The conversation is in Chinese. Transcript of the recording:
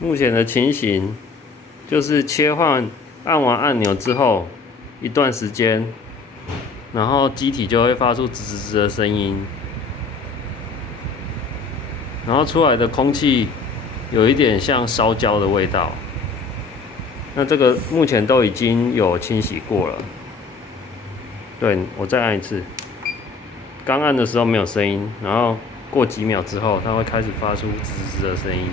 目前的情形就是切换按完按钮之后一段时间，然后机体就会发出吱吱吱的声音，然后出来的空气有一点像烧焦的味道。那这个目前都已经有清洗过了。对，我再按一次。刚按的时候没有声音，然后过几秒之后，它会开始发出吱吱的声音。